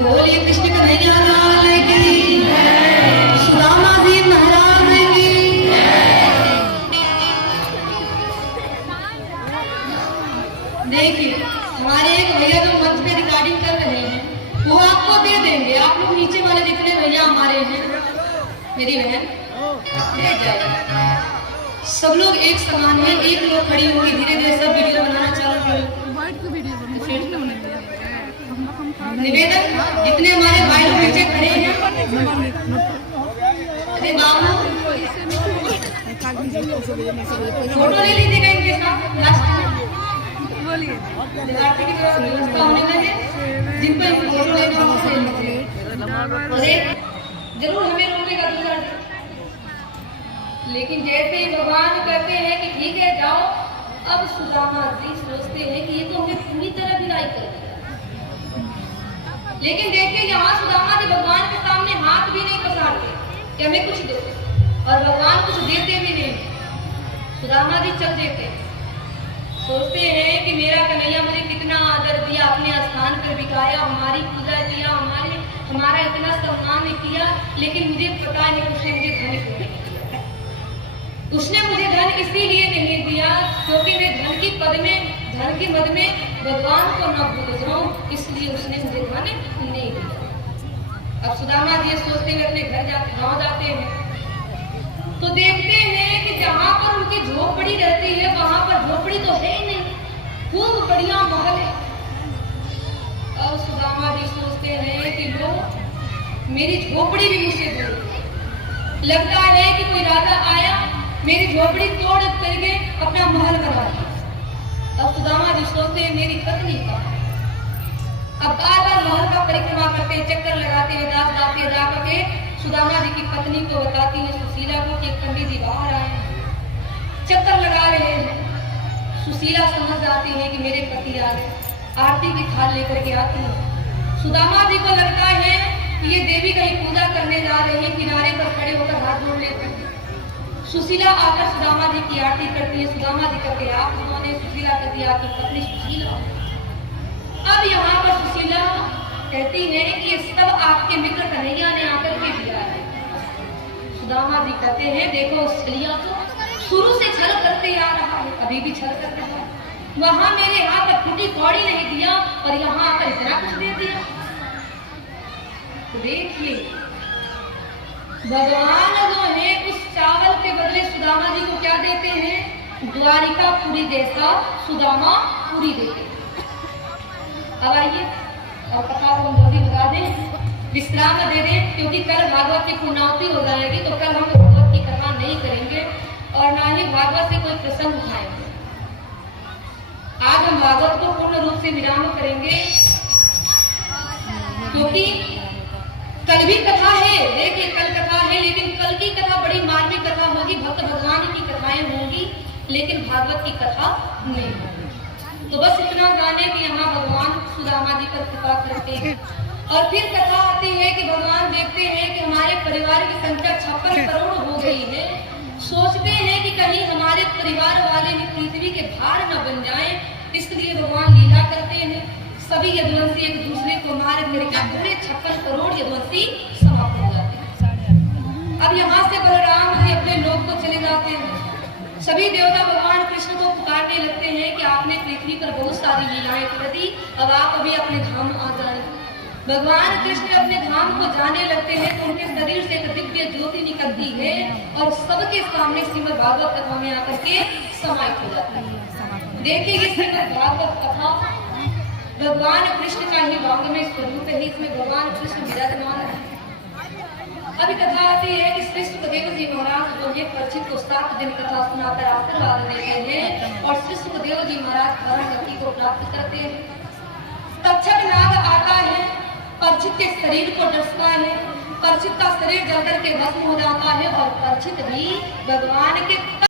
बोलिए कृष्ण कन्हैया लाल की, सुदामा जी महाराज की। देखिए हमारे एक भैया जो मंच पे रिकॉर्डिंग कर रहे हैं वो आपको दे देंगे। आप लोग नीचे वाले जितने भैया हमारे हैं, मेरी बहन ले जाए, सब लोग एक समान है, एक लोग खड़ी होंगी, धीरे धीरे सब वीडियो बनाना चालू करो। निवेदन जितने हमारे भाई लोग नीचे खड़े हैं, अरे बाबू फोटो ले लीजिएगा इनके साथ लास्ट में। बोलिए की व्यवस्था होने लगे, जिन पर फोटो लेना हो ले लीजिए। जरूर हमें रोकेगा 2000, लेकिन जैसे ही भगवान कहते हैं कि ठीक है जाओ, अब सुदामा जी सोचते हैं कि ये तो हमें पूरी तरह विदाई कर दिया। लेकिन देखिए यहाँ सुदामा जी भगवान के सामने हाथ भी नहीं पसारते कि हमें कुछ दो, और भगवान कुछ देते भी नहीं, सुदामा जी चल देते। सोचते हैं कि मेरा कन्हैया मुझे कितना आदर दिया, अपने स्थान पर बिठाया, हमारी पूजा किया, हमारा इतना सम्मान किया, लेकिन मुझे पता है उसने मुझे धन क्यों नहीं दिया। उसने मुझे धन इसीलिए नहीं दिया क्योंकि मैं धन की मद में भगवान को न भूल जाऊं, इसलिए उसने मुझे धन नहीं दिया। अब सुदामा जी सोचते हुए अपने गाँव जाते हैं तो देखते हैं कि जहाँ पर उनकी झोपड़ी रहती है वहां पर झोपड़ी तो है ही नहीं, खूब बढ़िया महल है। अब सुदामा जी सोचते हैं कि लो मेरी झोपड़ी भी मुझसे दूर, लगता है कि कोई राजा आया मेरी झोपड़ी तोड़ करके अपना महल बना दिया। अब सुदामा जी सोचते हैं मेरी पत्नी का, अब बार-बार महल का परिक्रमा करते, चक्कर लगाते हुए दास जाकर के सुदामा जी की पत्नी को बताती है, सुशीला को, कि पंडित जी बाहर आए हैं, चक्कर लगा रहे हैं। सुशीला समझ जाती है कि मेरे पति आ गए, आरती की थाल लेकर के आती है। सुदामा जी को लगता है कि ये देवी कहीं पूजा करने जा रही है, किनारे पर खड़े होकर हाथ जोड़ लेते हैं। सुशीला आकर सुदामा जी की आरती करती है। सुदामा जी कहते आप उन्होंने, सुशीला कहती आपकी पत्नी सुशीला। अब यहाँ पर सुशीला कहती है कि ये सब आपके मित्र कन्हैया ने आकर के दिया है। सुदामा जी कहते हैं देखो सुशीला तो शुरू से छल करते आ रहा है, अभी भी छल कर रहा है, वहां मेरे हाथ में फूटी कौड़ी नहीं दिया और यहाँ आकर इतना कुछ दे दिया। तो देखिए भगवान जो है उस चावल के बदले सुदामा जी को क्या देते हैं, द्वारिका पूरी जैसा सुदामा पूरी देते हैं। अब आइए और कथा को हम जल्दी बता दें, विश्राम दे दें, क्योंकि कल भागवत की पूर्णाहुति हो जाएगी, तो कल हम भागवत की कथा नहीं करेंगे और ना ही भागवत से कोई प्रसंग उठाएंगे। आज हम भागवत को पूर्ण रूप से विराम करेंगे, क्योंकि कल भी कथा है। देखिए कल कथा है, लेकिन कल की कथा बड़ी मार्मिक कथा होगी, भक्त भगवान की कथाएं होंगी, लेकिन भागवत की कथा नहीं होगी। तो बस इतना जाने कि यहाँ भगवान सुदामा जी पर कृपा करते हैं। और फिर कथा आती है कि भगवान देखते हैं कि हमारे परिवार की संख्या 56 करोड़ हो गई है, सोचते हैं कि कहीं हमारे परिवार वाले भी पृथ्वी के भार न बन जाएं, इसलिए भगवान लीला करते हैं। सभी यदुवंशी एक दूसरे को मार करके पूरे 56 करोड़ यदुवंशी समाप्त हो जाते हैं। अब यहाँ से बलराम जी अपने लोक को चले जाते हैं। सभी देवता भगवान कृष्ण को पुकारने लगते हैं कि आपने पृथ्वी पर बहुत सारी लीलाएं कर दी, अब आप अभी अपने धाम आ जाए। भगवान कृष्ण अपने धाम को जाने लगते हैं तो उनके शरीर से एक दिव्य ज्योति निकलती है और सबके सामने श्रीमद् भागवत कथा में आकर के समाहित हो जाती है। देखिए ये श्रीमद् भागवत कथा भगवान कृष्ण का ही भागवत स्वरूप है, इसमें भगवान कृष्ण विराजमान है। अभी कथा आती है कि श्री सुखदेव जी महाराज जो है परीक्षित को 7 दिन कथा सुनाकर आशीर्वाद देते हैं और श्री सुखदेव जी महाराज परम गति को प्राप्त करते हैं। तक्षक नाग आता है, परीक्षित के शरीर को डसता है, परीक्षित का शरीर जलकर के भस्म हो जाता है और परीक्षित भी भगवान के